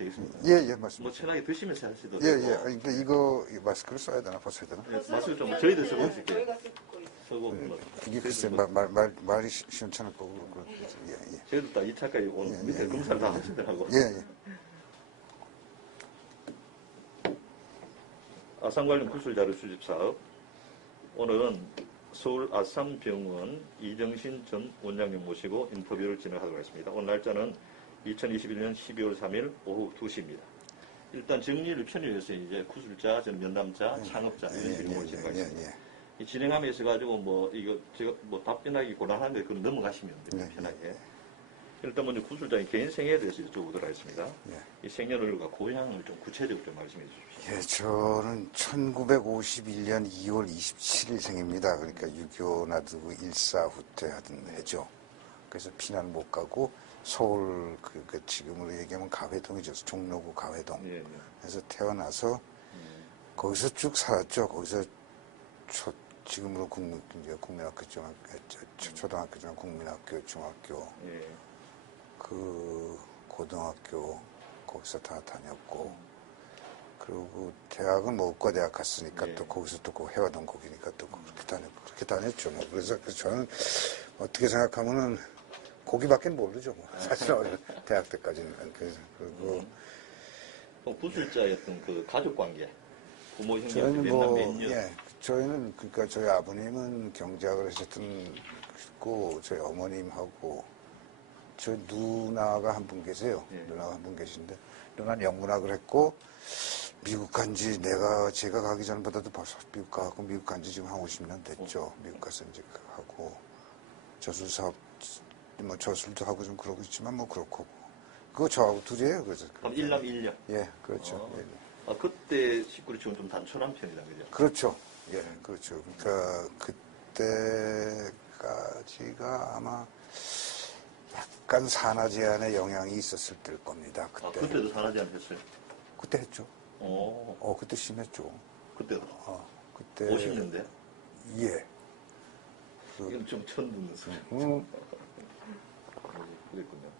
되겠습니까? 예, 맞습니다. 뭐 편하게 드시면서 하시도 예, 되고. 예. 근데 이거 마스크를 써야 되나, 벗어야 되나? 네, 마스크 좀 저희들 쓰고 있을게요. 저희가 쓰고 있어요. 쓰고 뭐. 이게 글쎄, 말이 시원찮을 거고, 예, 예. 저희도 다 2차까지 오늘 밑에 검사를 다 하시더라고. 예, 예. 아산 관련 구술 자료 수집 사업. 오늘은 서울 아산병원 이정신 전 원장님 모시고 인터뷰를 진행하도록 하겠습니다. 오늘 날짜는 2021년 12월 3일 오후 2시입니다. 일단 정리를 편의해서 이제 구술자, 면담자, 창업자 이런 식으로 진행하겠습니다. 이 진행함에 있어 가지고 뭐 이거 제가 뭐 답변하기 곤란한데 그걸 넘어가시면 됩니다. 편하게. 일단 먼저 구술자의 개인 생애에 대해서 여쭤보도록 하겠습니다. 이 생년월일과 고향을 좀 구체적으로 좀 말씀해 주십시오. 예, 저는 1951년 2월 27일 생입니다. 그러니까 6.25 놔두고 일사후퇴 하던 해죠. 그래서 피난 못 가고 서울 지금으로 얘기하면 가회동이죠. 종로구 가회동. 예. 그래서 태어나서 거기서 쭉 살았죠. 거기서 지금으로 국민학교, 초등학교, 국민학교, 중학교, 예. 고등학교 거기서 다 다녔고, 그리고 대학은 뭐 의과대학 갔으니까 또 거기서 또 해화동 거기니까 또 그렇게 다녔죠. 뭐. 그래서 저는 어떻게 생각하면은 고기밖에 모르죠. 뭐. 사실 대학 때까지는. 그리고 구술자였던 그 가족 관계, 부모 형제한테 저희는 맨날 몇 년. 예, 저희는 그러니까 저희 아버님은 경제학을 하셨고 저희 어머님하고 저 누나가 한 분 계세요. 누나가 한 분 계신데 누나는 영문학을 했고 미국 간지 제가 가기 전보다도 벌써 미국 가고 미국 간지 지금 한 50년 됐죠. 미국 가서 이제 하고 저술 사업 뭐 저술도 하고 좀 그러고 있지만 뭐 그렇고 그거 저하고 둘이에요. 그래서 그럼 일남 일녀. 예, 그렇죠. 예. 그때 식구리 지금 좀 단촐한 편이다, 그죠? 그렇죠. 예, 그렇죠. 그러니까 그때까지가 아마 약간 산하 제한의 영향이 있었을 때일 겁니다. 그때도 산하 제한 했어요? 그때 했죠. 그때 심했죠. 그때도? 그때. 50년대? 예. 이건 좀 처음 듣는 소리. 그랬군요.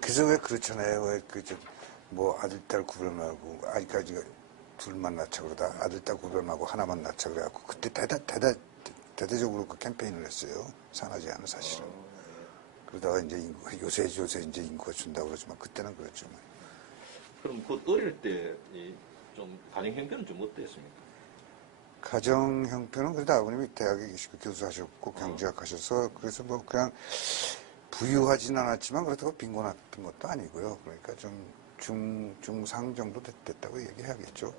그래서 왜 그렇잖아요. 왜 뭐 아들, 딸 구별 말고, 아직까지 둘만 낳자 그러다 아들, 딸 구별 말고 하나만 낳자 그래갖고, 그때 대대적으로 그 캠페인을 했어요. 산하 제한을 사실은. 그러다가 이제 요새 이제 인구가 준다고 그러지만, 그때는 그랬죠. 그럼 그 어릴 때 좀 가정 형편은 좀 어땠습니까? 가정 형편은 그래도 아버님이 대학에 계시고 교수하셨고 경제학 하셔서 그래서 뭐 그냥 부유하진 않았지만 그렇다고 빈곤한 것도 아니고요. 그러니까 좀 중상 정도 됐다고 얘기해야겠죠.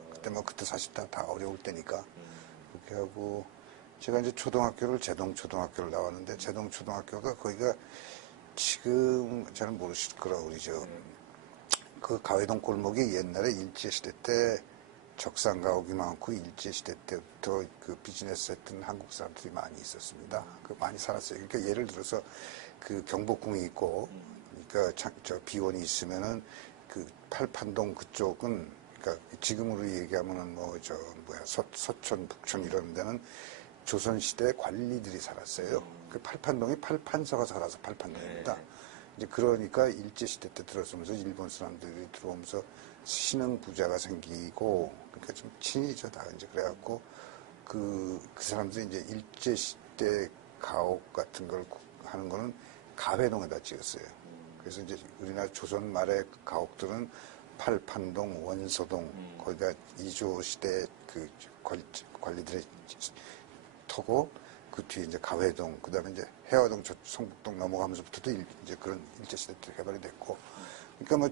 그때 사실 다 어려울 때니까. 그렇게 하고 제가 이제 초등학교를 제동초등학교를 나왔는데 제동초등학교가 거기가 지금 잘 모르실 거라고 그러죠. 그 가회동 골목이 옛날에 일제시대 때 적산가옥이 많고 일제시대 때부터 그 비즈니스 했던 한국 사람들이 많이 있었습니다. 많이 살았어요. 그러니까 예를 들어서 그 경복궁이 있고, 그러니까 비원이 있으면은 그 팔판동 그쪽은, 그러니까 지금으로 얘기하면은 서촌, 북촌 이런 데는 조선시대 관리들이 살았어요. 그 팔판동이 팔판서가 살아서 팔판동입니다. 이제 그러니까 일제시대 때 들어서면서 일본 사람들이 들어오면서 신흥 부자가 생기고, 그러니까 좀 친이죠, 다. 이제 그래갖고, 그 사람들이 이제 일제시대 가옥 같은 걸 하는 거는 가회동에다 찍었어요. 그래서 이제 우리나라 조선 말의 가옥들은 팔판동, 원서동, 거기가 이조 시대 그 관리들의 터고, 그 뒤에 이제 가회동, 그 다음에 이제 해화동, 성북동 넘어가면서부터도 이제 그런 일제시대 때 개발이 됐고, 그러니까 뭐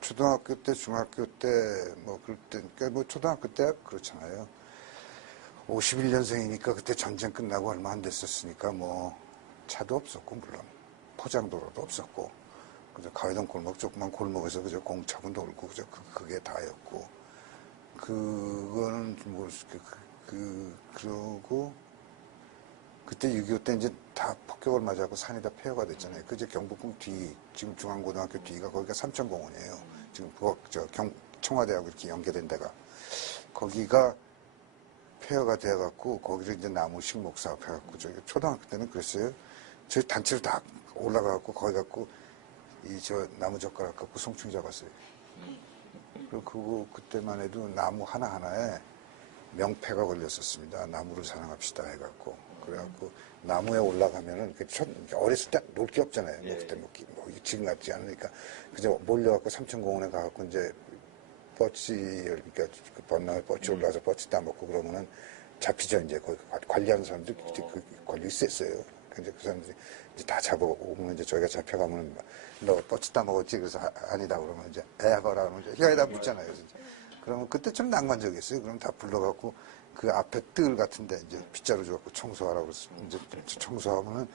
초등학교 때, 중학교 때, 뭐 그럴 때, 그러니까 뭐 초등학교 때 그렇잖아요. 51년생이니까 그때 전쟁 끝나고 얼마 안 됐었으니까 뭐 차도 없었고, 물론 포장도로도 없었고, 그저 가회동 골목 조그만 골목에서 그저 공차고 놀고 그저 그게 다였고, 그거는 뭐 그러고. 그때 6.25 때 이제 다 폭격을 맞아서 산이 다 폐허가 됐잖아요. 그 이제 경복궁 뒤, 지금 중앙고등학교 뒤가 거기가 삼천공원이에요. 지금 청와대하고 이렇게 연계된 데가. 거기가 폐허가 돼갖고, 거기를 이제 나무 식목 사업해갖고, 저희 초등학교 때는 그랬어요. 저희 단체로 다 올라가갖고, 거기 갖고, 저 나무젓가락 갖고 송충이 잡았어요. 그리고 그때만 해도 나무 하나하나에 명패가 걸렸었습니다. 나무를 사랑합시다 해갖고. 그래갖고 나무에 올라가면은 어렸을 때 놀 게 없잖아요. 뭐 그때 지금 같지 않으니까. 그저 몰려갖고 삼천공원에 가갖고 이제 그러니까 그 번나무 뻗치 올라가서 뻗치 따먹고 그러면은 잡히죠. 이제 거기 관리하는 사람들 권력이 셌어요. 근데 그 사람들이 이제 다 잡아오면 이제 저희가 잡혀가면 너 뻗치 따먹었지? 그래서 아니다 그러면 이제 애하거라 그러면 이제 혀에다 묻잖아요. 진짜. 그러면 그때 좀 낭만적이었어요. 그럼 다 불러갖고 그 앞에 뜰 같은데 이제 빗자루 줘갖고 청소하라고 그랬어. 이제 청소하면은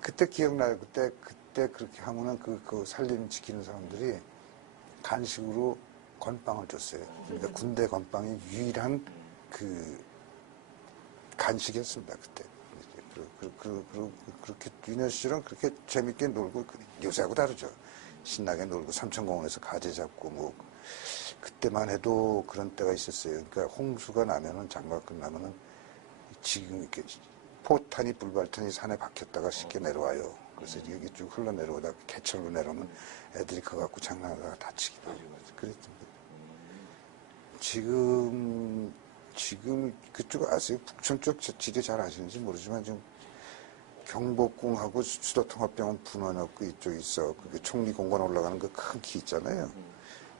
그때 기억나요. 그때 그렇게 하면은 그 살림 지키는 사람들이 간식으로 건빵을 줬어요. 그러니까 군대 건빵이 유일한 그 간식이었습니다. 그때. 그렇게 유년 시절은 그렇게 재밌게 놀고 요새하고 다르죠. 신나게 놀고 삼천공원에서 가재 잡고 뭐 그때만 해도 그런 때가 있었어요. 그러니까 홍수가 나면은 장마가 끝나면은 지금 이렇게 포탄이 불발탄이 산에 박혔다가 쉽게 내려와요. 그래서 이게 쭉 흘러내려오다가 개철로 내려오면 애들이 그거 갖고 장난하다가 다치기도 하고 그랬던데. 지금 그쪽 아세요? 북촌 쪽 지리 잘 아시는지 모르지만 지금 경복궁하고 수도통합병원 분원하고 이쪽에 있어. 그 총리공원 올라가는 그 큰 키 있잖아요.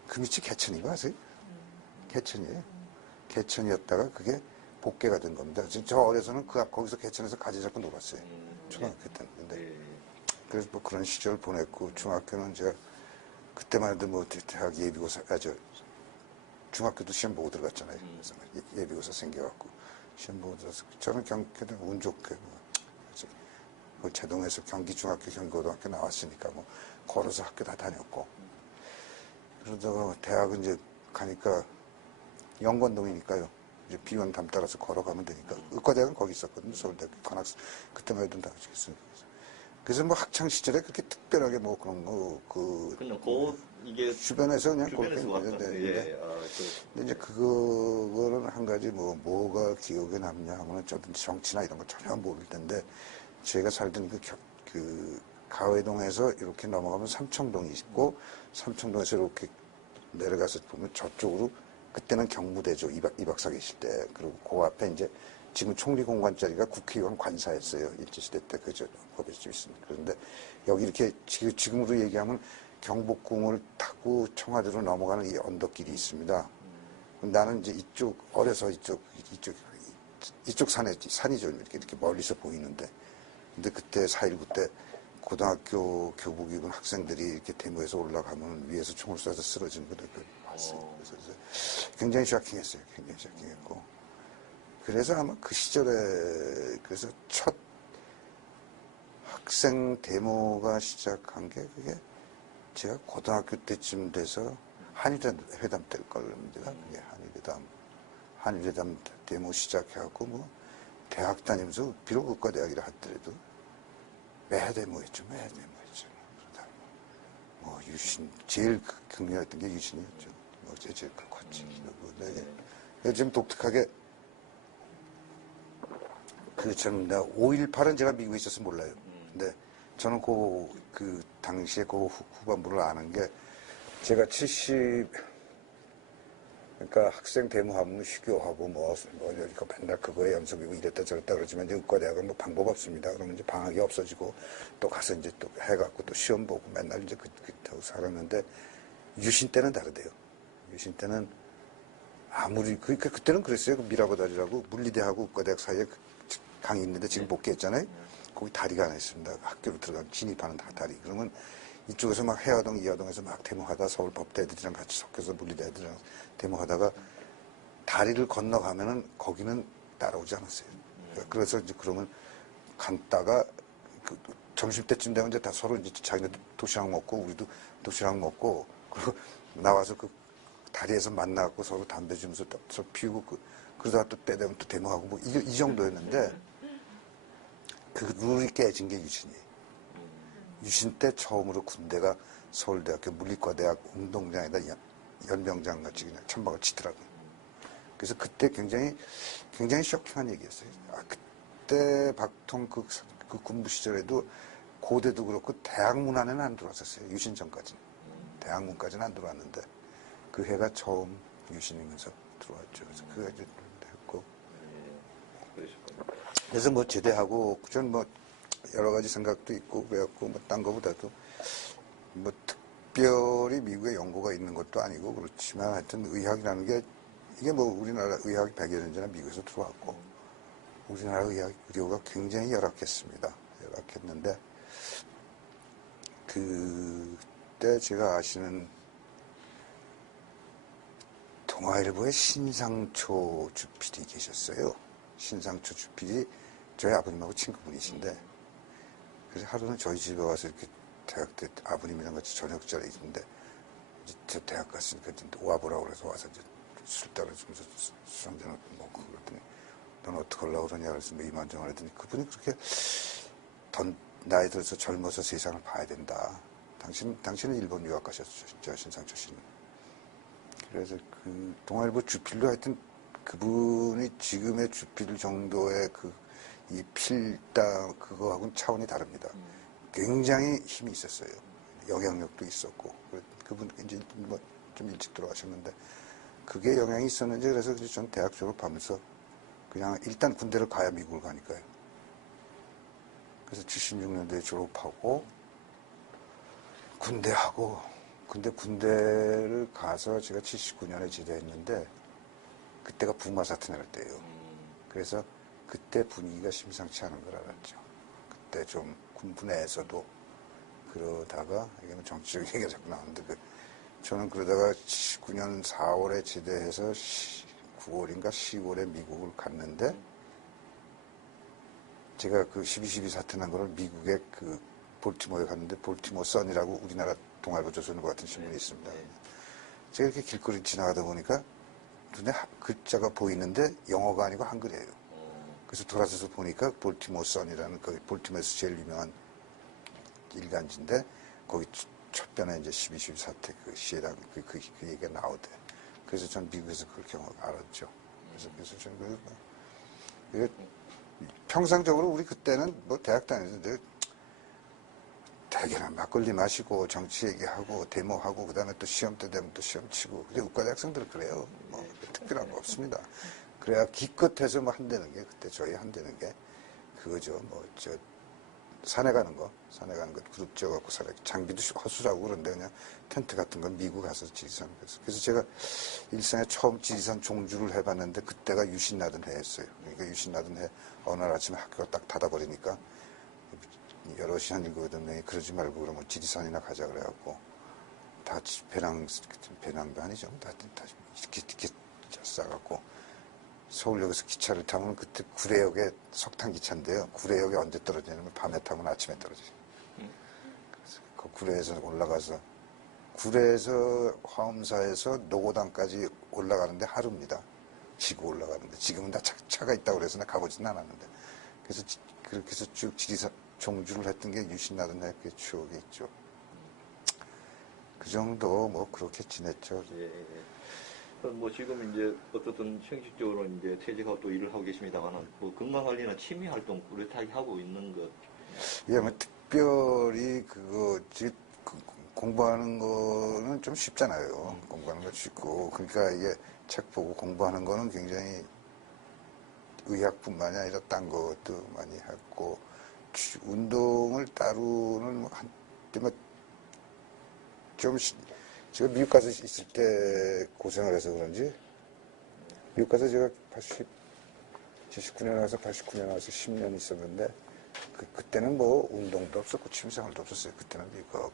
그 밑이 개천인 거 아세요? 개천이에요. 개천이었다가 그게 복개가 된 겁니다. 저 어려서는 거기서 개천에서 가지 잡고 놀았어요. 초등학교 때는. 근데 그래서 뭐 그런 시절을 보냈고 중학교는 제가 그때만 해도 뭐 대학 예비고사 중학교도 시험 보고 들어갔잖아요. 그래서 예비고사 생겨갖고 시험 보고 들어서 저는 경기도 운 좋게 뭐 제동에서 경기중학교, 경기고등학교 나왔으니까 뭐 걸어서 학교 다 다녔고 그러다가 대학은 이제 가니까 영건동이니까요. 이제 비원 담 따라서 걸어가면 되니까 의과대학은 거기 있었거든요. 서울대학교 관학사 그때만 해도 다 있으니까. 그래서 뭐 학창 시절에 그렇게 특별하게 뭐 그런 그냥 이게 주변에서 그냥 주변에서 왔던 근데 이제 그거는 한 가지 뭐가 기억에 남냐 하면은 저도 정치나 이런 거 전혀 모를 텐데 제가 살던 그 가회동에서 이렇게 넘어가면 삼청동이 있고 삼청동에서 이렇게 내려가서 보면 저쪽으로 그때는 경무대죠. 이박사 계실 때. 그리고 그 앞에 이제 지금 총리공관 자리가 국회의원 관사였어요. 일제시대 때 그저 법에서 있습니다. 그런데 여기 이렇게 지금으로 얘기하면 경복궁을 타고 청와대로 넘어가는 이 언덕길이 있습니다. 나는 이제 어려서 이쪽 산이죠. 이렇게 멀리서 보이는데. 근데 그때 4.19 때 고등학교 교복 입은 학생들이 이렇게 데모에서 올라가면 위에서 총을 쏴서 쓰러지는 걸 봤어요. 그래서 굉장히 쇼킹했어요. 굉장히 쇼킹했고. 그래서 아마 그 시절에 그래서 첫 학생 데모가 시작한 게 그게 제가 고등학교 때쯤 돼서 한일회담 때일 겁니다. 그게 한일회담 데모 시작해갖고 뭐 대학 다니면서 비록 의과대학이라 하더라도 매데모였죠. 그러다 뭐 유신 제일 극렬했던 게 유신이었죠. 뭐 제일 컸지. 그리고 지금 독특하게 참 5.18은 제가 미국에 있어서 몰라요. 근데 저는 그 당시에 그 후반부를 아는 게 제가 그러니까 학생 데모하면 휴교하고 그러니까 맨날 그거에 연속이고 이랬다 저랬다 그러지만 이제 의과대학은 뭐 방법 없습니다. 그러면 이제 방학이 없어지고 또 가서 이제 또 해갖고 또 시험 보고 맨날 이제 그렇게 살았는데 유신 때는 다르대요. 유신 때는 아무리 그때는 그랬어요. 그 미라보다리라고 물리대하고 의과대학 사이에 강이 있는데 지금 복귀했잖아요. 거기 다리가 하나 있습니다. 학교로 진입하는 다리. 그러면 이쪽에서 막 해화동, 이화동에서 막 데모하다 서울 법대 애들이랑 같이 섞여서 물리대 애들이랑 데모하다가 다리를 건너가면은 거기는 따라오지 않았어요. 그래서 이제 그러면 갔다가 점심때쯤 되면 이제 다 서로 이제 자기네도 도시락 먹고 우리도 도시락 먹고 그리고 나와서 그 다리에서 만나갖고 서로 담배 주면서 서로 피우고 그러다가 또 때 되면 또 데모하고 뭐 이 정도였는데 그 룰이 깨진 게 유신이에요. 유신 때 처음으로 군대가 서울대학교 물리과대학 운동장에다 연병장 같이 그냥 천막을 치더라고요. 그래서 그때 굉장히 쇼킹한 얘기였어요. 그때 박통 그 군부 시절에도 고대도 그렇고 대학문 안에는 안 들어왔었어요. 유신 전까지는. 대학문까지는 안 들어왔는데 그 해가 처음 유신이면서 들어왔죠. 그래서 그가 이제 했고. 그러셨군요. 그래서 뭐 제대하고 저는 뭐 여러 가지 생각도 있고 그래갖고 뭐 딴 거보다도 뭐 특별히 미국에 연고가 있는 것도 아니고 그렇지만 하여튼 의학이라는 게 이게 뭐 우리나라 의학이 100여 년 전에 미국에서 들어왔고 우리나라 의료가 굉장히 열악했습니다. 열악했는데 그때 제가 아시는 동아일보의 신상초 주필이 계셨어요. 신상초 주필이 저희 아버님하고 친구분이신데 그래서 하루는 저희 집에 와서 이렇게 대학 때 아버님이랑 같이 저녁 자리에 있는데 저 대학 갔으니까 와보라고 그래서 와서 이제 술 따라주면서 술 한잔 먹고 그랬더니 넌 어떻게 하려고 그러냐 그래서 뭐 이만저만 했더니 그분이 그렇게 나이 들어서 젊어서 세상을 봐야 된다. 당신은 일본 유학 가셨죠, 진짜 신상초 씨는. 그래서 그 동아일보 주필로 하여튼 그분이 지금의 주필 정도의 이 필다 그거하고는 차원이 다릅니다. 굉장히 힘이 있었어요. 영향력도 있었고 그분 이제 뭐 좀 일찍 들어가셨는데 그게 영향이 있었는지 그래서 전 대학 졸업하면서 그냥 일단 군대를 가야 미국을 가니까요. 그래서 76년도에 졸업하고 군대를 가서 제가 79년에 제대했는데 그때가 부마 사태 날 때예요. 그래서 그때 분위기가 심상치 않은 걸 알았죠. 그때 좀 군부 내에서도 그러다가 이게 뭐 정치적 얘기가 자꾸 나오는데 저는 그러다가 79년 4월에 제대해서 9월인가 10월에 미국을 갔는데 제가 그 12.12 사태 난 거를 미국의 그 볼티모어에 갔는데 볼티모어 선이라고 우리나라 동아일보 조선일보 같은 신문이 있습니다. 제가 이렇게 길거리 지나가다 보니까 눈에 글자가 보이는데 영어가 아니고 한글이에요. 그래서 돌아서서 보니까 볼티모어 선이라는 그 볼티모어에서 제일 유명한 일간지인데 거기 첫 편에 이제 12.12 사태 그 시에랑 그 얘기가 나오대. 그래서 전 미국에서 그렇게 알았죠. 그래서 저는 평상적으로 우리 그때는 뭐 대학 다니는데 대개는 막걸리 마시고 정치 얘기하고 데모하고 그다음에 또 시험 때 되면 또 시험 치고 근데 의과대 학생들은 그래요. 뭐 특별한 거 없습니다. 그래야 기껏해서 뭐 한다는 게 그때 저희 한다는 게 그거죠. 뭐 산에 가는 거 그룹 지어갖고 장비도 허술하고 그런데 그냥 텐트 같은 건 미국 가서 지리산 그래서 제가 일생에 처음 지리산 종주를 해봤는데 그때가 유신 나던 해였어요. 그러니까 유신 나던 해 어느 날 아침에 학교가 딱 닫아버리니까 여럿이 한 7-8명이 그러지 말고 그러면 지리산이나 가자 그래갖고 다 배낭도 아니죠. 다 이렇게 싸갖고 서울역에서 기차를 타면 그때 구례역에 석탄 기차인데요. 구례역에 언제 떨어지냐면 밤에 타면 아침에 떨어져요. 그래서 그 구례에서 올라가서 구례에서 화엄사에서 노고단까지 올라가는데 하루입니다. 지고 올라가는데 지금은 다 차가 있다고 그래서 나 가보지는 않았는데 그래서 그렇게 해서 쭉 지리산 종주를 했던 게 유신 나던 날 그 추억이 있죠. 그 정도 뭐 그렇게 지냈죠. 예. 뭐 지금 이제 어떻든 형식적으로 이제 퇴직하고 또 일을 하고 계십니다만은 뭐 건강 관리나 취미 활동 꾸준하게 하고 있는 것. 예, 뭐 특별히 공부하는 거는 좀 쉽잖아요. 공부하는 거 쉽고 그러니까 이게 책 보고 공부하는 거는 굉장히 의학뿐만이 아니라 딴 것도 많이 했고 운동을 따로는 좀 제가 미국 가서 있을 때 고생을 해서 그런지 미국 가서 제가 79년에 와서 89년에 와서 10년 있었는데 그때는 뭐 운동도 없었고 취미생활도 없었어요. 그때는 미국 가고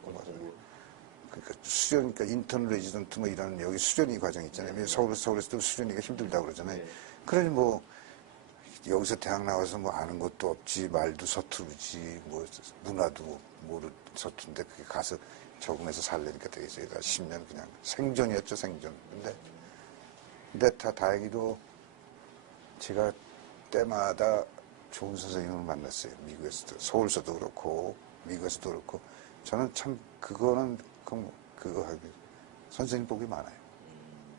그러니까 수련, 그러니까 인턴 레지던트 뭐 이런 여기 수련이 과정 있잖아요. 서울에서도 수련이가 힘들다고 그러잖아요. 그러니 뭐 여기서 대학 나와서 뭐 아는 것도 없지, 말도 서투르지, 뭐 문화도 서툰데 그게 가서 적응해서 살려니까 되겠어요. 10년 그냥 생존이었죠, 생존. 근데 다행히도 제가 때마다 좋은 선생님을 만났어요. 미국에서도, 서울서도 그렇고, 미국에서도 그렇고. 저는 참 그거 하기 선생님 복이 많아요.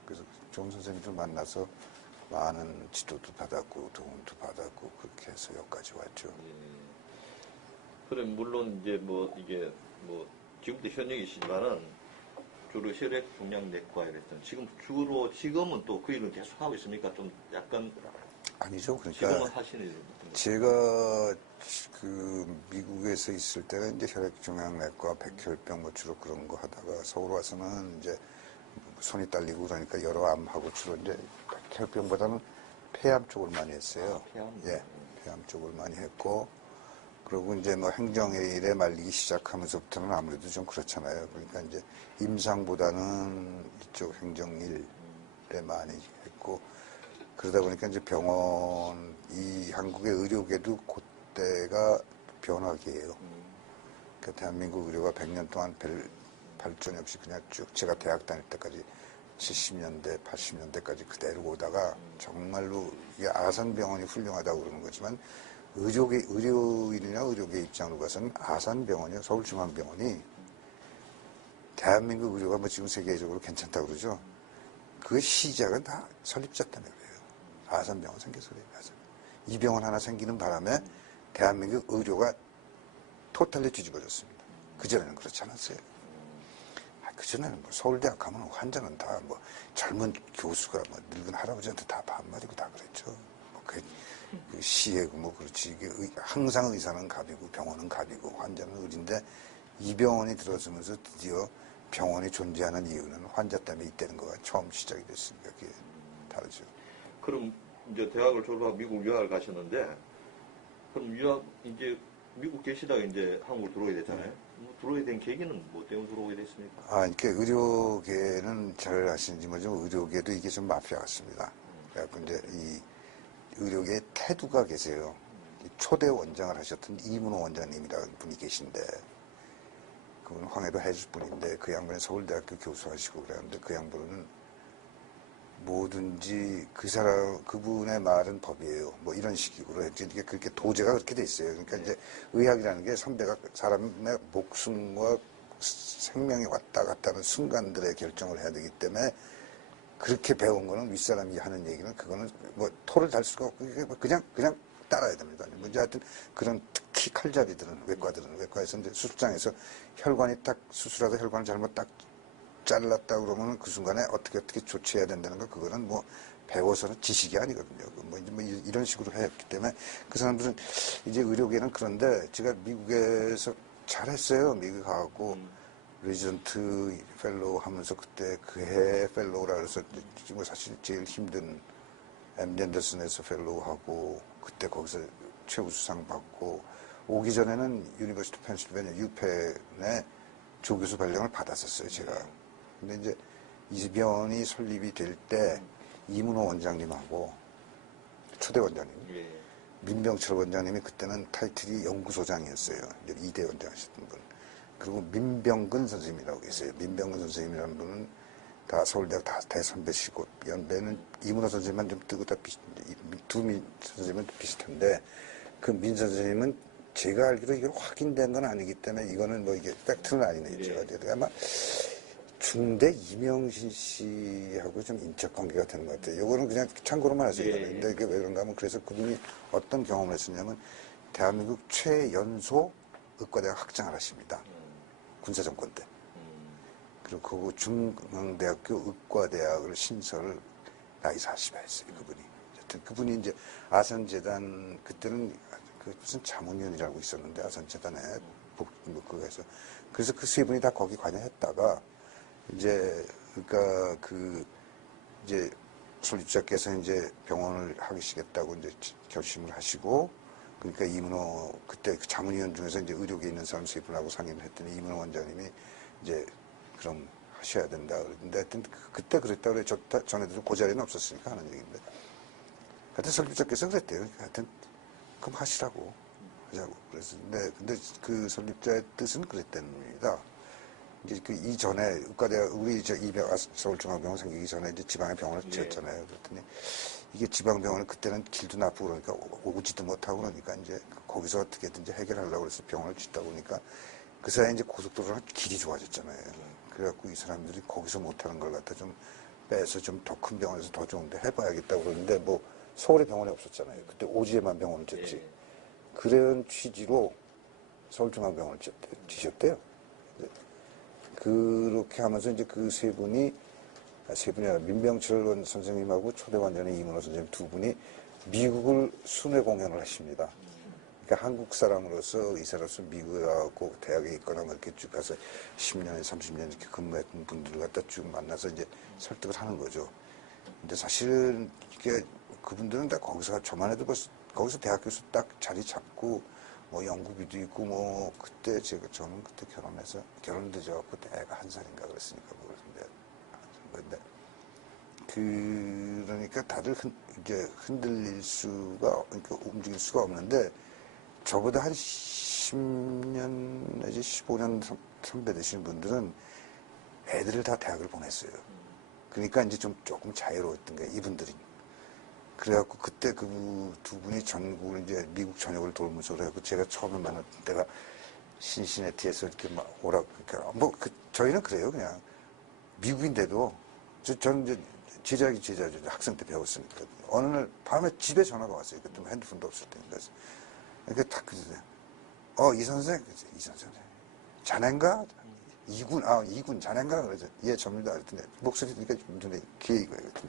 그래서 좋은 선생님들 만나서 많은 지도도 받았고 도움도 받았고 그렇게 해서 여기까지 왔죠. 그럼 물론 이제 뭐 이게 뭐 지금도 현역이시지만은 주로 혈액종양내과에 됐던 지금은 또 그 일은 계속 하고 있습니까? 좀 약간 아니죠. 지금은 그러니까 하시는 일. 제가 그 미국에서 있을 때는 이제 혈액종양내과, 백혈병 뭐 주로 그런 거 하다가 서울 와서는 이제 손이 딸리고 그러니까 여러 암하고 주로 이제 백혈병보다는 폐암 쪽을 많이 했어요. 폐암? 예, 폐암 쪽을 많이 했고 그리고 이제 뭐 행정의 일에 말리기 시작하면서부터는 아무래도 좀 그렇잖아요. 그러니까 이제 임상보다는 이쪽 행정일에 많이 했고 그러다 보니까 이제 병원, 이 한국의 의료계도 그때가 변화기예요. 그러니까 대한민국 의료가 100년 동안 발전 없이 그냥 쭉 제가 대학 다닐 때까지 70년대, 80년대까지 그대로 오다가 정말로 이게 아산병원이 훌륭하다고 그러는 거지만 의료인이나 의료계 입장으로 봐서는 아산병원이요, 서울중앙병원이 대한민국 의료가 뭐 지금 세계적으로 괜찮다고 그러죠. 그 시작은 다 설립자 때문에 그래요. 아산병원 생겨서 그래요. 이 병원 하나 생기는 바람에 대한민국 의료가 토탈리 뒤집어졌습니다. 그전에는 그렇지 않았어요. 그전에는 뭐 서울대학 가면 환자는 다 뭐 젊은 교수가 뭐 늙은 할아버지한테 다 반말이고 다 그랬죠. 뭐 그 시해고 뭐 그렇지. 이게 항상 의사는 갑이고 병원은 갑이고 환자는 을인데 이 병원이 들어서면서 드디어 병원이 존재하는 이유는 환자 때문에 있다는 거가 처음 시작이 됐습니다. 그게 다르죠. 그럼 이제 대학을 졸업하고 미국 유학을 가셨는데 그럼 이제 미국 계시다가 이제 한국으로 들어오게 됐잖아요. 뭐 들어오게 된 계기는 뭐 때문에 들어오게 됐습니까? 이렇게 의료계는 잘 아시는지 모르지만 의료계도 이게 좀 마피아 같습니다. 그래갖고 이제 이 의료계의 태두가 계세요. 초대 원장을 하셨던 이문호 원장님이라는 분이 계신데 그분 황해도 해주 분인데 그 양반이 서울대학교 교수하시고 그랬는데 그 양반은 뭐든지 그분의 말은 법이에요. 뭐 이런 식으로 이게 그렇게 도제가 그렇게 돼 있어요. 그러니까 이제 의학이라는 게 선배가 사람의 목숨과 생명이 왔다 갔다 하는 순간들의 결정을 해야 되기 때문에 그렇게 배운 거는 윗사람이 하는 얘기는 그거는 뭐 토를 달 수가 없고 그냥 따라야 됩니다. 문제 하여튼 그런 특히 칼잡이들은 외과에서 이제 수술장에서 혈관이 딱 수술하다 혈관을 잘못 딱 잘랐다 그러면 그 순간에 어떻게 조치해야 된다는 거 그거는 뭐 배워서는 지식이 아니거든요. 뭐 이런 식으로 했기 때문에 그 사람들은 이제 의료계는 그런데 제가 미국에서 잘했어요. 미국 가고 레지던트 펠로우 하면서 그때 그 해 펠로우라 그래서 지금 사실 제일 힘든 MD 앤더슨에서 펠로우 하고 그때 거기서 최우수상 받고 오기 전에는 유니버시티 펜실베니아 유펜의 조교수 발령을 받았었어요. 제가. 근데 이제 이 병원이 설립이 될 때 이문호 원장님하고 초대 원장님, 민병철 원장님이 그때는 타이틀이 연구소장이었어요. 이대 원장 하셨던 분. 그리고 민병근 선생님이라고 계세요. 민병근 선생님이라는 분은 다 서울대학 다 대선배시고 연배는 이문호 선생님만 좀 뜨고 두 선생님은 비슷한데 그 민 선생님은 제가 알기로 이게 확인된 건 아니기 때문에 이거는 뭐 이게 팩트는 아니네요. 제가 아마 중대 이명신 씨하고 좀 인적 관계가 되는 것 같아요. 이거는 그냥 참고로만 하세요. 근데 이게 왜 그런가 하면 그래서 그분이 어떤 경험을 했었냐면 대한민국 최연소 의과대학 학장을 하십니다. 군사정권 때. 그리고 그 중앙대학교 의과대학을 신설을 나이 40에 했어요. 그분이. 하여튼 그분이 이제 아산재단 그때는 그 무슨 자문위원이라고 있었는데 아산재단에 그거에서 그래서 그 세 분이 다 거기 관여했다가 이제 그러니까 이제 설립자께서 이제 병원을 하시겠다고 이제 결심을 하시고 그러니까 이문호 그때 그 자문위원 중에서 이제 의료계에 있는 사람 세 분하고 상의를 했더니 이문호 원장님이 이제 그럼 하셔야 된다 그랬는데 하여튼 그때 그랬다 그래 전에도 그 자리는 없었으니까 하는 얘기인데 하여튼 설립자께서 그랬대요. 하여튼 그럼 하시라고 하자고 그래서 근데 그 설립자의 뜻은 그랬답니다. 이제 그 이전에 의과대학 우리 서울중앙병원 생기기 전에 이제 지방의 병원을 지었잖아요. 그랬더니 이게 지방병원은 그때는 길도 나쁘고 그러니까 오지도 못하고 그러니까 이제 거기서 어떻게든지 해결하려고 그래서 병원을 짓다 보니까 그 사이에 이제 고속도로는 길이 좋아졌잖아요. 그래갖고 이 사람들이 거기서 못하는 걸 갖다 좀 빼서 좀 더 큰 병원에서 더 좋은데 해봐야겠다고 그러는데 뭐 서울에 병원이 없었잖아요. 그때 오지에만 병원을 짓지. 그런 취지로 서울중앙병원을 지셨대요. 그렇게 하면서 이제 그 세 분이 아니라 민병철 선생님하고 초대관전의 이문호 선생님 두 분이 미국을 순회 공연을 하십니다. 그러니까 한국 사람으로서 의사로서 미국에 가고 대학에 있거나 뭐 이렇게 쭉 가서 10년, 30년 이렇게 근무했던 분들을 갖다 쭉 만나서 이제 설득을 하는 거죠. 근데 사실은 이게 그분들은 다 거기서 저만 해도 벌써 거기서 대학교에서 딱 자리 잡고 뭐 연구비도 있고 뭐 그때 저는 그때 결혼해서 결혼도 늦어갖고 애가 1살인가 그랬으니까 그런데 그러니까 다들 이제 흔들릴 수가 그러니까 움직일 수가 없는데 저보다 한 10년 내지 15년 선배 되시는 분들은 애들을 다 대학을 보냈어요. 그러니까 이제 좀 조금 자유로웠던 게 이분들이. 그래갖고 그때 그 두 분이 전국을 이제 미국 전역을 돌면서 그래갖고 제가 처음에 만났던 때가 신시내티에서 이렇게 막 오라고 그러니까 뭐 저희는 그래요 그냥 미국인데도 저는 이제 제자죠 학생 때 배웠으니까 어느 날 밤에 집에 전화가 왔어요. 그때 뭐 핸드폰도 없을 때니까 그러니까 딱 그러세요. 이 선생 자넨가? 이군 자넨가? 그래서 예 접니다. 그랬더니 목소리 들으니까 눈에 귀에 익어요. 그랬더니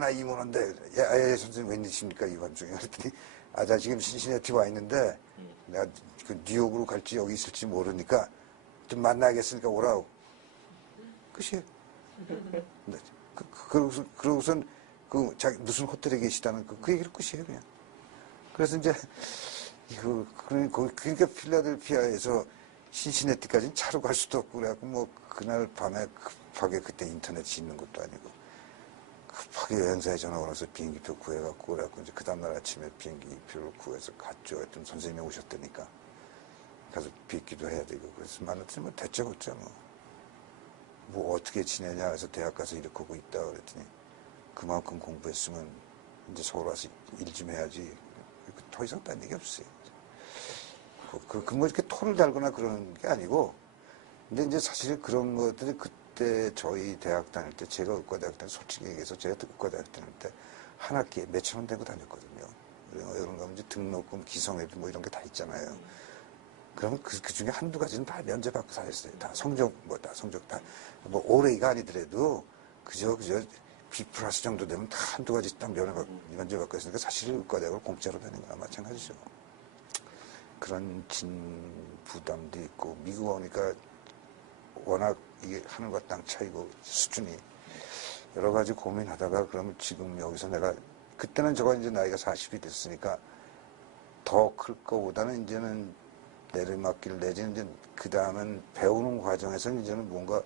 나 이문호인데 예 선생님 웬일이십니까 이 밤중에 그랬더니 나 지금 신시내티 와 있는데 내가 그 뉴욕으로 갈지 여기 있을지 모르니까 좀 만나야겠으니까 오라고 끝이에요. 그러고선 자기 무슨 호텔에 계시다는 그 얘기를 끝이에요 그냥. 그래서 이제 그러니까 필라델피아에서 신시내티까지는 차로 갈 수도 없고 그래갖고 뭐 그날 밤에 급하게 그때 인터넷이 있는 것도 아니고 급하게 여행사에 전화 걸어서 비행기표 구해갖고 그래갖고 이제 그 다음날 아침에 비행기표를 구해서 갔죠. 하여튼 선생님이 오셨다니까 가서 뵙기도 해야 되고 그래서 만났더니 뭐 대체 어째 뭐 어떻게 지내냐 해서 대학 가서 이렇게 하고 있다 그랬더니 그만큼 공부했으면 이제 서울 와서 일 좀 해야지. 더 이상 딴 얘기 없어요. 뭐 이렇게 토를 달거나 그러는 게 아니고 근데 이제 사실 그런 것들이 그때 저희 대학 다닐 때 제가 의과대학 다닐 때 솔직히 얘기해서 제가 의과대학 다닐 때 한 학기에 몇천 원 내고 다녔거든요. 이런 거 이제 등록금, 기성회비 뭐 이런 게 다 있잖아요. 그러면 그 중에 한두 가지는 다 면제받고 살았어요. 다 성적 다 뭐 올해가 아니더라도 그저 B 플러스 정도 되면 다 한두 가지 딱 면제받고 했으니까 사실 의과대학을 공짜로 다니는 거나 마찬가지죠. 그런 부담도 있고 미국 오니까 워낙 이게 하늘과 땅 차이고 수준이 여러 가지 고민하다가 그러면 지금 여기서 내가 그때는 저가 이제 나이가 40이 됐으니까 더 클 거보다는 이제는 내리막길 내지는 이제 그 다음엔 배우는 과정에서는 이제는 뭔가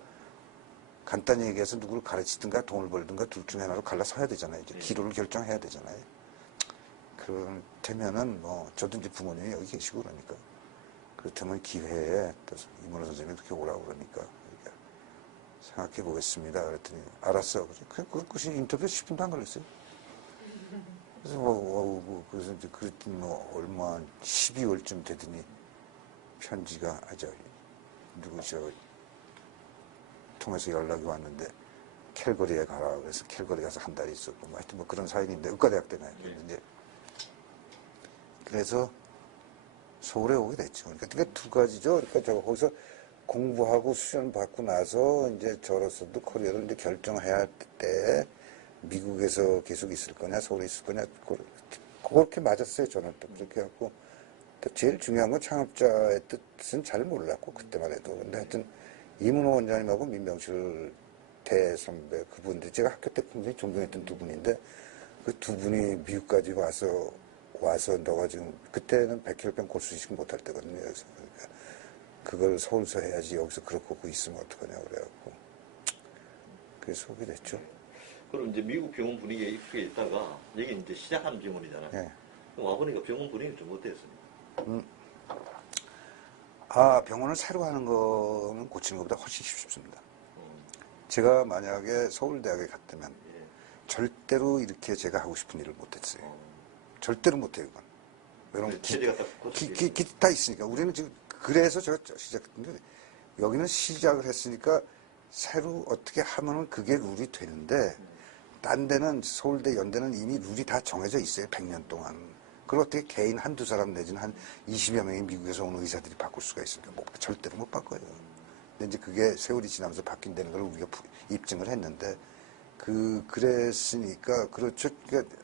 간단히 얘기해서 누구를 가르치든가 돈을 벌든가 둘 중에 하나로 갈라서야 되잖아요. 이제 기로를 결정해야 되잖아요. 그렇다면은 뭐 저도 이제 부모님이 여기 계시고 그러니까 그렇다면 기회에 또 이문호 선생님이 그렇게 오라고 그러니까 생각해 보겠습니다. 그랬더니 알았어. 그것이 인터뷰 10분도 안 걸렸어요. 그래서 그래서 이제 그랬더니 뭐 얼마 12월쯤 되더니 편지가 통해서 연락이 왔는데 캘거리에 가라 그래서 캘거리 가서 한 달 있었고 하여튼 뭐 그런 사연인데 의과대학 때문에 이제 그래서 서울에 오게 됐죠. 그러니까 두 가지죠. 그러니까 제가 거기서 공부하고 수련 받고 나서 이제 저로서도 커리어를 이제 결정해야 할 때 미국에서 계속 있을 거냐 서울에 있을 거냐 그렇게 맞았어요. 저는 또 그렇게 해갖고 제일 중요한 건 창업자의 뜻은 잘 몰랐고 그때만 해도 근데 하여튼 이문호 원장님하고 민병철 대선배 그분들 제가 학교 때 굉장히 존경했던 두 분인데 그 두 분이 미국까지 와서 너가 지금 그때는 백혈병 골수식 못할 때거든요. 여기서 그러니까 그걸 서울서 해야지 여기서 그렇고 있으면 어떡하냐 그래갖고 그래서 오게 됐죠. 그럼 이제 미국 병원 분위기에 익숙해 있다가 여기 이제 시작하는 병원이잖아요. 네. 와보니까 병원 분위기 좀 어땠습니까? 병원을 새로 하는 거는 고치는 것보다 훨씬 쉽습니다. 제가 만약에 서울대학에 갔다면 절대로 이렇게 제가 하고 싶은 일을 못했어요. 절대로 못해요, 이건. 왜냐면 다 있으니까. 우리는 지금, 그래서 제가 시작했는데, 여기는 시작을 했으니까, 새로 어떻게 하면은 그게 룰이 되는데, 딴 데는, 서울대, 연대는 이미 룰이 다 정해져 있어요, 100년 동안. 그걸 어떻게 개인 한두 사람 내지는 한 20여 명이 미국에서 온 의사들이 바꿀 수가 있습니까? 뭐, 절대로 못 바꿔요. 근데 이제 그게 세월이 지나면서 바뀐다는 걸 우리가 입증을 했는데, 그랬으니까, 그렇죠. 그러니까,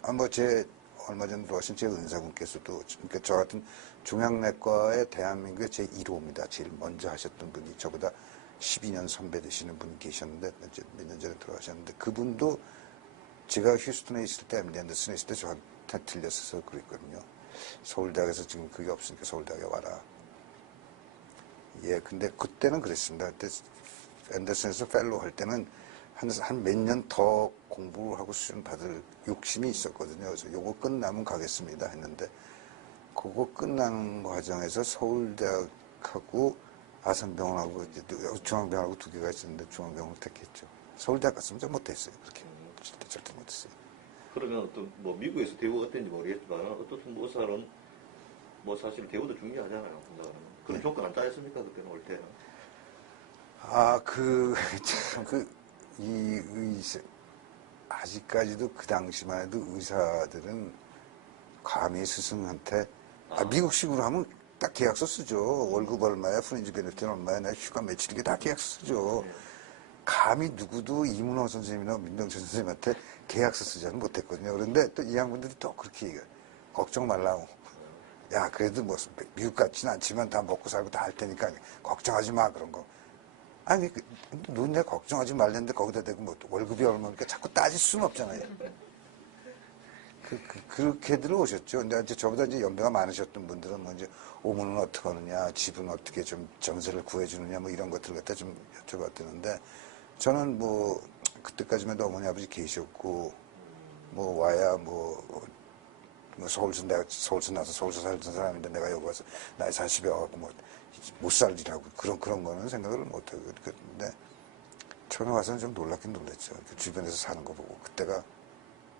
얼마 전에 들어가신 제 은사분께서도, 그러니까 저 같은 종양내과의 대한민국의 제 1호입니다. 제일 먼저 하셨던 분이 저보다 12년 선배 되시는 분이 계셨는데, 몇 년 전에 들어가셨는데, 그분도 제가 휴스턴에 있을 때, MD 앤더슨에 있을 때 저한테 들렸어서 그랬거든요. 서울대학에서 지금 그게 없으니까 서울대학에 와라. 예, 근데 그때는 그랬습니다. 그때 앤더슨에서 펠로우 할 때는 한 몇 년 더 공부하고 수준 받을 욕심이 있었거든요. 그래서 요거 끝나면 가겠습니다 했는데, 그거 끝나는 과정에서 서울대학하고 아산병원하고 중앙병원하고 두 개가 있었는데 중앙병원을 택했죠. 서울대학 갔으면 저 못했어요. 그렇게 절대 못했어요. 그러면 또 뭐 미국에서 대우가 어땠는지 모르겠지만 어떻든 뭐 의사는 뭐 사실 대우도 중요하잖아요. 그런 조건 안 짜였습니까 그때는 올 때? 아직까지도 그 당시만 해도 의사들은 감히 스승한테, 미국식으로 하면 딱 계약서 쓰죠. 월급 얼마야, 프린지 베네핏 얼마야, 나 휴가 며칠, 이게 다 계약서 쓰죠. 네. 감히 누구도 이문호 선생님이나 민병철 선생님한테 계약서 쓰지는 못했거든요. 그런데 또 이 양분들이 또 그렇게 얘기해요. 걱정 말라고. 야, 그래도 뭐, 미국 같지는 않지만 다 먹고 살고 다 할 테니까 걱정하지 마, 그런 거. 아니, 누군 내가 걱정하지 말랬는데 거기다 대고 뭐 월급이 얼마니까 자꾸 따질 수는 없잖아요. 그렇게 들어오셨죠. 근데 이제 저보다 이제 연배가 많으셨던 분들은 뭐 이제 오문은 어떻게 하느냐, 집은 어떻게 좀 전세를 구해주느냐, 뭐 이런 것들을 갖다 좀 여쭤봤드는데, 저는 뭐, 그때까지만 해도 어머니 아버지 계셨고, 뭐 와야 서울서 나서 서울서 살던 사람인데 내가 여기 와서 나이 40에 와갖고 뭐, 못 살리라고 그런 거는 생각을 못하고 근데 처음에 와서는 좀 놀랍긴 놀랐죠. 그 주변에서 사는 거 보고 그때가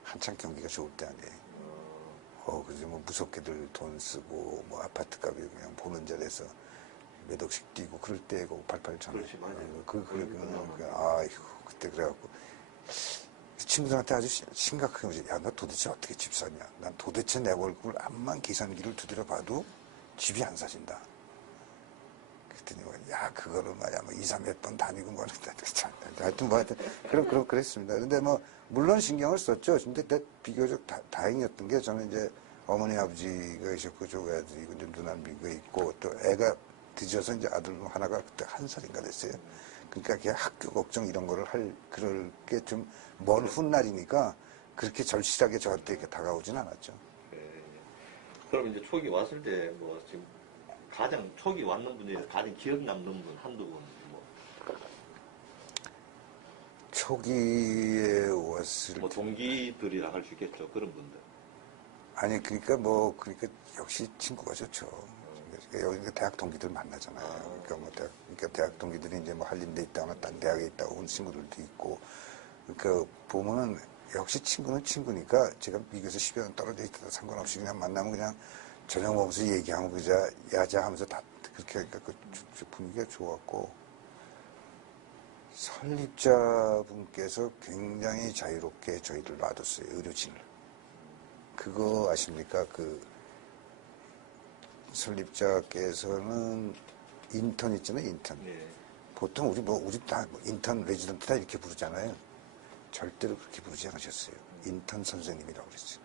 한창 경기가 좋을 때 아니에요. 그래서 뭐 무섭게들 돈 쓰고 뭐 아파트 값이 그냥 보는 자리에서 몇 억씩 뛰고 그럴 때고 88,000원. 그렇지, 맞아요. 아이고 그때 그래갖고 친구들한테 아주 심각하게 오지. 야, 너 도대체 어떻게 집 사냐? 난 도대체 내 월급을 암만 계산기를 두드려 봐도 집이 안 사진다. 야, 그거를 말이야, 뭐, 2, 3몇 번 다니고 뭐, 하여튼 뭐, 그랬습니다. 근데 뭐, 물론 신경을 썼죠. 근데 비교적 다행이었던 게 저는 이제 어머니 아버지가 계셨고, 저 애들이고, 이제 누나 미국에 있고, 또 애가 늦어서 이제 아들 하나가 그때 1살인가 됐어요. 그러니까 걔 학교 걱정 이런 거를 그럴 게 좀 먼 훗날이니까 그렇게 절실하게 저한테 이렇게 다가오진 않았죠. 네. 그럼 이제 초기 왔을 때 뭐 지금 가장 초기 왔는 분 중에서 가장 기억 남는 분 한두 분 뭐. 초기에 왔을 뭐 동기들이라 할 수 있겠죠. 그런 분들. 아니 그러니까 역시 친구가 좋죠. 그러니까 여기 대학 동기들 만나잖아요. 그러니까 대학 동기들이 이제 뭐 한림대 있다거나 딴 대학에 있다고 온 친구들도 있고. 그러니까 보면은 역시 친구는 친구니까 제가 미국에서 10여 년 떨어져 있다가 상관없이 그냥 만나면 그냥 저녁 먹으면서 얘기하면 그자 야자 하면서 다 그렇게 하니까 그 분위기가 좋았고, 설립자분께서 굉장히 자유롭게 저희를 놔뒀어요. 의료진을. 그거 아십니까? 설립자께서는 인턴 있잖아요, 인턴. 네. 보통 우리 다 인턴, 레지던트 다 이렇게 부르잖아요. 절대로 그렇게 부르지 않으셨어요. 인턴 선생님이라고 그랬어요.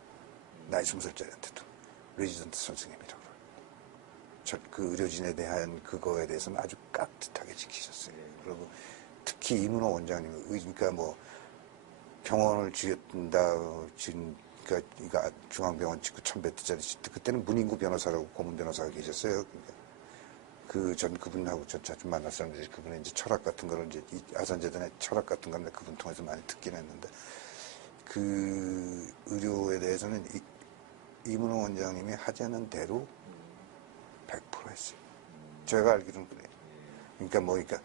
나이 20살짜리한테도. 레지던트 선생님이라고 그래요. 그 의료진에 대한 그거에 대해서는 아주 깍듯하게 지키셨어요. 그리고 특히 이문호 원장님, 그러니까 뭐 병원을 그러니까 중앙병원 짓고 1,100대짜리 그때는 문인구 변호사라고 고문 변호사가 계셨어요. 그러니까 그분하고 저 자주 만났었는데 그분의 이제 철학 같은 거를 이제 아산재단의 철학 같은 건데 그분 통해서 많이 듣긴 했는데 그 의료에 대해서는 이문호 원장님이 하자는 대로 100% 했어요. 제가 알기로는 그래요. 그러니까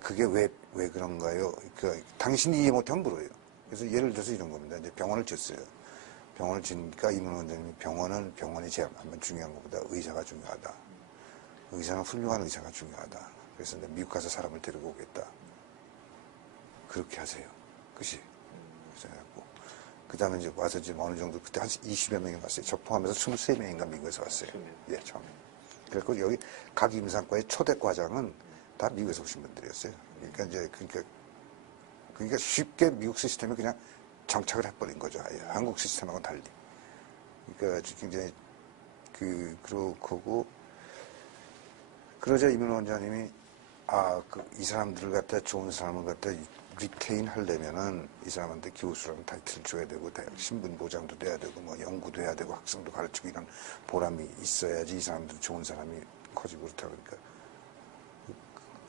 그게 왜 그런가요? 그러니까 당신이 이해 못하면 물어요. 그래서 예를 들어서 이런 겁니다. 이제 병원을 짓어요. 병원을 짓니까 이문호 원장님이 병원이 제일 중요한 것보다 의사가 중요하다. 의사는 훌륭한 의사가 중요하다. 그래서 이제 미국 가서 사람을 데리고 오겠다. 그렇게 하세요. 그치? 그래서 그 다음에 이제 와서 지금 어느 정도, 그때 한 20여 명이 왔어요. 저 포함해서 23명인가 미국에서 왔어요. 예, 처음에. 그래서 여기 각 임상과의 초대 과장은 다 미국에서 오신 분들이었어요. 그러니까 쉽게 미국 시스템에 그냥 정착을 해버린 거죠. 아예. 한국 시스템하고는 달리. 그러니까 굉장히 그러고, 그러자 이문 원장님이, 이 사람들을 갖다 좋은 사람을 갖다 리테인 하려면은 이 사람한테 교수라는 타이틀을 줘야 되고, 대학 신분 보장도 돼야 되고, 뭐 연구도 해야 되고, 학생도 가르치고 이런 보람이 있어야지 이 사람들 좋은 사람이 커지고 그렇다 그러니까.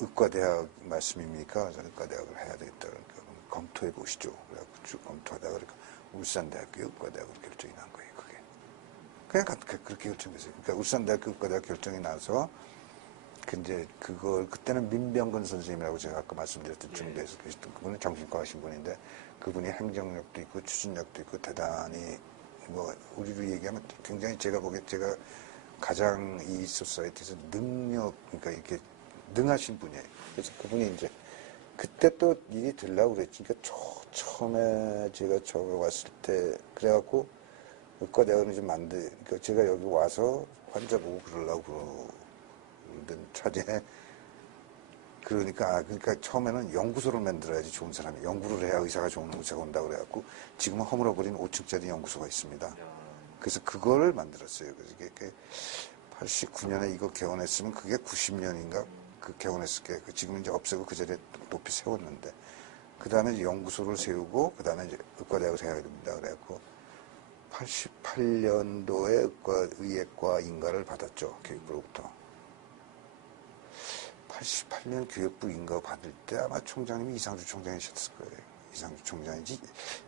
의과대학 말씀입니까? 의과대학을 해야 되겠다. 그러니까 검토해 보시죠. 그래갖고 쭉 검토하다가 그러니까 울산대학교 의과대학으로 결정이 난 거예요, 그게. 그냥 그렇게 결정됐어요. 그러니까 울산대학교 의과대학 결정이 나서, 그때는 민병근 선생님이라고 제가 아까 말씀드렸던 중대에서 계셨던 그분은 정신과 하신 분인데, 그분이 행정력도 있고 추진력도 있고 대단히, 우리로 얘기하면 굉장히 제가 가장 이 소사이티에서 그러니까 이렇게 능하신 분이에요. 그래서 그분이 이제, 그때 또 일이 되려고 그랬지. 그러니까 처음에 제가 왔을 때, 그래갖고, 의과대학을 좀 그러니까 제가 여기 와서 환자 보고 그러려고 그러던 차제에, 그러니까 처음에는 연구소를 만들어야지 좋은 사람이, 연구를 해야 의사가 좋은 의사가 온다고 그래갖고, 지금은 허물어버린 5층짜리 연구소가 있습니다. 그래서 그거를 만들었어요. 그래서 이게 89년에 이거 개원했으면 그게 90년인가 개원했을 게, 지금 이제 없애고 그 자리에 높이 세웠는데, 그 다음에 연구소를 세우고, 그 다음에 이제 의과대학을 해야 됩니다. 그래갖고, 88년도에 의학과 인가를 받았죠. 교육부로부터. 88년 교육부 인가 받을 때 아마 총장님이 이상주 총장이셨을 거예요. 이상주 총장이지.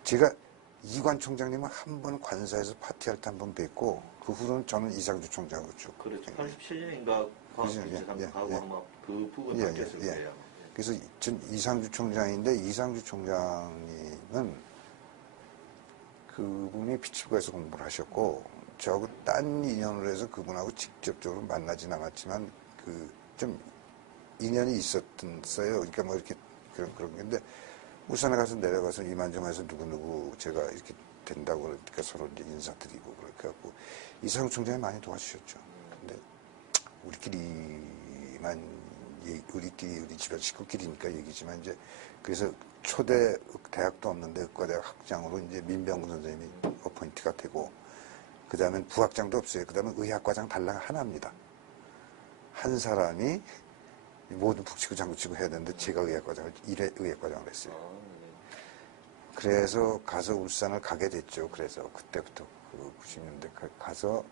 제가 이관 총장님은 한 번 관사에서 파티할 때 한 번 뵙고, 그 후로는 저는 이상주 총장으로 쭉. 그렇죠. 87년인가 과학기재상하고 아마 그 부분 바뀌었을 거예요. 그래서 전 이상주 총장인데, 이상주 총장님은 그분이 피츠버그에서 공부를 하셨고, 저하고 딴 인연으로 해서 그분하고 직접적으로 만나진 않았지만, 좀 인연이 있었어요. 그러니까 뭐 이렇게 그런 건데, 울산에 가서 내려가서 이만정에서 누구누구 제가 이렇게 된다고 그러니까 서로 이제 인사드리고 그렇게 하고, 이상우 총장이 많이 도와주셨죠. 근데 우리 집안 식구끼리니까 얘기지만, 이제 그래서 초대 대학도 없는데 의과대학 학장으로 이제 민병근 선생님이 어포인트가 되고, 그 다음엔 부학장도 없어요. 그 다음에 의학과장 달랑 하나입니다. 한 사람이 모든 북치고 장구치고 해야 되는데, 제가 의학과장을 했어요. 그래서 가서 울산을 가게 됐죠. 그래서 그때부터 90년대 가서,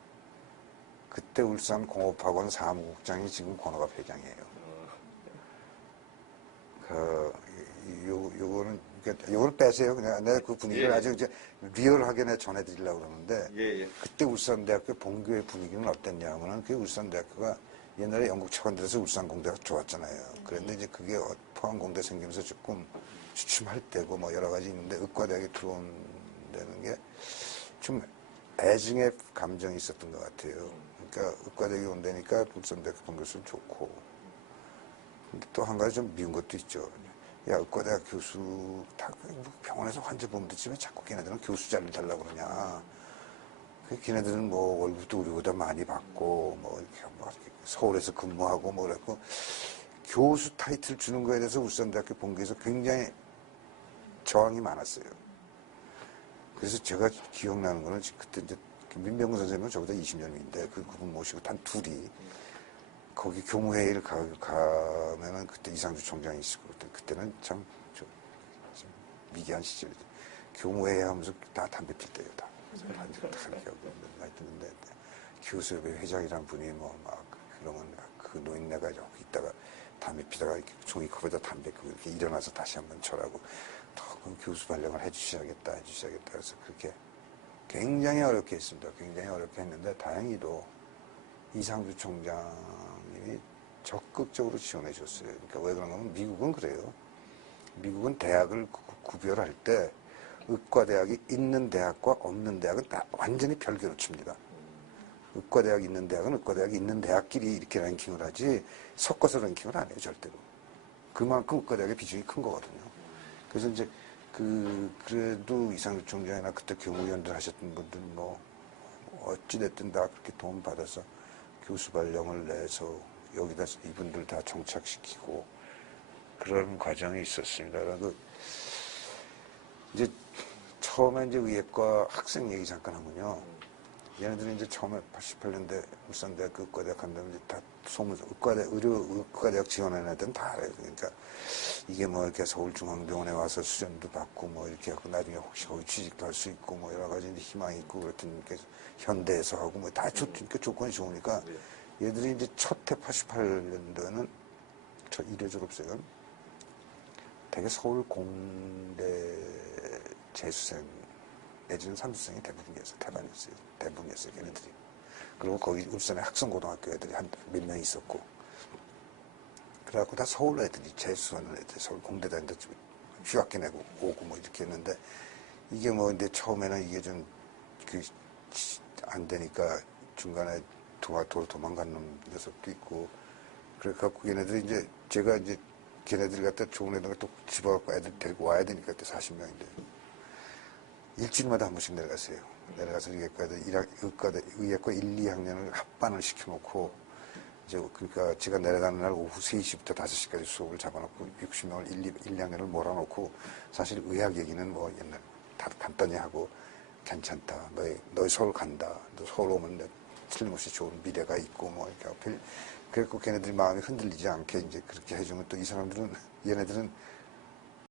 그때 울산 공업학원 사무국장이 지금 권호갑 회장이에요. 요거는 빼세요. 그냥 내가 그 분위기를 아주 이제 리얼하게 내가 전해드리려고 그러는데, 그때 울산대학교 본교의 분위기는 어땠냐 하면은, 그 울산대학교가 옛날에 영국 차관들에서 울산공대가 좋았잖아요. 그런데 이제 그게 포항공대 생기면서 조금 주춤할 때고 뭐 여러 가지 있는데, 의과대학에 들어온다는 게 좀 애증의 감정이 있었던 것 같아요. 그러니까 의과대학에 온다니까 울산대학교 본교수는 좋고, 근데 또 한 가지 좀 미운 것도 있죠. 야, 의과대학 교수, 병원에서 환자 보면 되지 왜 자꾸 걔네들은 교수 자리를 달라고 그러냐. 걔네들은 뭐 월급도 우리보다 많이 받고, 뭐 서울에서 근무하고 뭐 그랬고, 교수 타이틀 주는 거에 대해서 울산대학교 본교에서 굉장히 저항이 많았어요. 그래서 제가 기억나는 거는, 그때 이제 민병근 선생님은 저보다 20년인데, 그분 모시고 단 둘이 거기 교무회의를 가면은, 그때 이상주 총장이 있었고, 그때는 참 미개한 시절이죠. 교무회의 하면서 다 담배 필 때예요, 다. 다 기억이 많이 드는데, 교수협회 회장이란 분이 그러면 그 노인네가 여기 있다가 담배 피다가 이렇게 종이컵에다 담배 끄고 이렇게 일어나서 다시 한번 절하고, 그럼 교수 발령을 해주셔야겠다. 그래서 그렇게 굉장히 어렵게 했습니다. 굉장히 어렵게 했는데, 다행히도 이상주 총장님이 적극적으로 지원해 줬어요. 그러니까 왜 그런가 하면, 미국은 그래요. 미국은 대학을 구별할 때 의과대학이 있는 대학과 없는 대학은 다 완전히 별개로 칩니다. 의과대학이 있는 대학은 의과대학이 있는 대학끼리 이렇게 랭킹을 하지, 섞어서 랭킹을 안 해요, 절대로. 그만큼 의과대학의 비중이 큰 거거든요. 그래서 이제 그래도 이상득 총장이나 그때 경호위원들 하셨던 분들 뭐, 어찌됐든 다 그렇게 도움 받아서 교수 발령을 내서 여기다 이분들 다 정착시키고 그런 과정이 있었습니다. 그래서 이제 처음에 이제 의예과 학생 얘기 잠깐 하면요. 얘네들이 이제 처음에 88년대 울산대학교 의과대학 간다면 이제 다 소문서, 의과대학 지원하는 애들은 다 알아요. 그러니까 이게 뭐 이렇게 서울중앙병원에 와서 수련도 받고 뭐 이렇게 하고 나중에 혹시 거기 취직도 할 수 있고 뭐 여러 가지 이제 희망이 있고 그렇다니까 현대에서 하고 뭐 다 조건이 좋으니까 얘들이 이제 첫해 88년도에는 저 1회 졸업생은 되게 서울 공대 재수생 내지는 삼수생이 대부분이었어요, 걔네들이. 그리고 거기 울산에 학성고등학교 애들이 몇 명 있었고. 그래갖고 다 서울 애들이 재수하는 애들, 서울 공대 다니는데 휴학기 내고 오고 뭐 이렇게 했는데, 이게 뭐, 근데 처음에는 이게 좀, 안 되니까 중간에 도망간 놈 녀석도 있고, 그래갖고 걔네들이 이제, 제가 이제 걔네들 갖다 좋은 애들 또 집어갖고 애들 데리고 와야 되니까 그때 40명인데. 일주일마다 한 번씩 내려갔어요. 내려가서 의예과 1, 2학년을 합반을 시켜놓고, 이제, 그러니까 제가 내려가는 날 오후 3시부터 5시까지 수업을 잡아놓고 60명을 1, 2학년을 몰아놓고, 사실 의학 얘기는 뭐 옛날 다 간단히 하고, 괜찮다. 너희 서울 간다. 너 서울 오면 틀림없이 좋은 미래가 있고, 뭐 이렇게 하고. 그래갖고 걔네들이 마음이 흔들리지 않게 이제 그렇게 해주면 또 이 사람들은, 얘네들은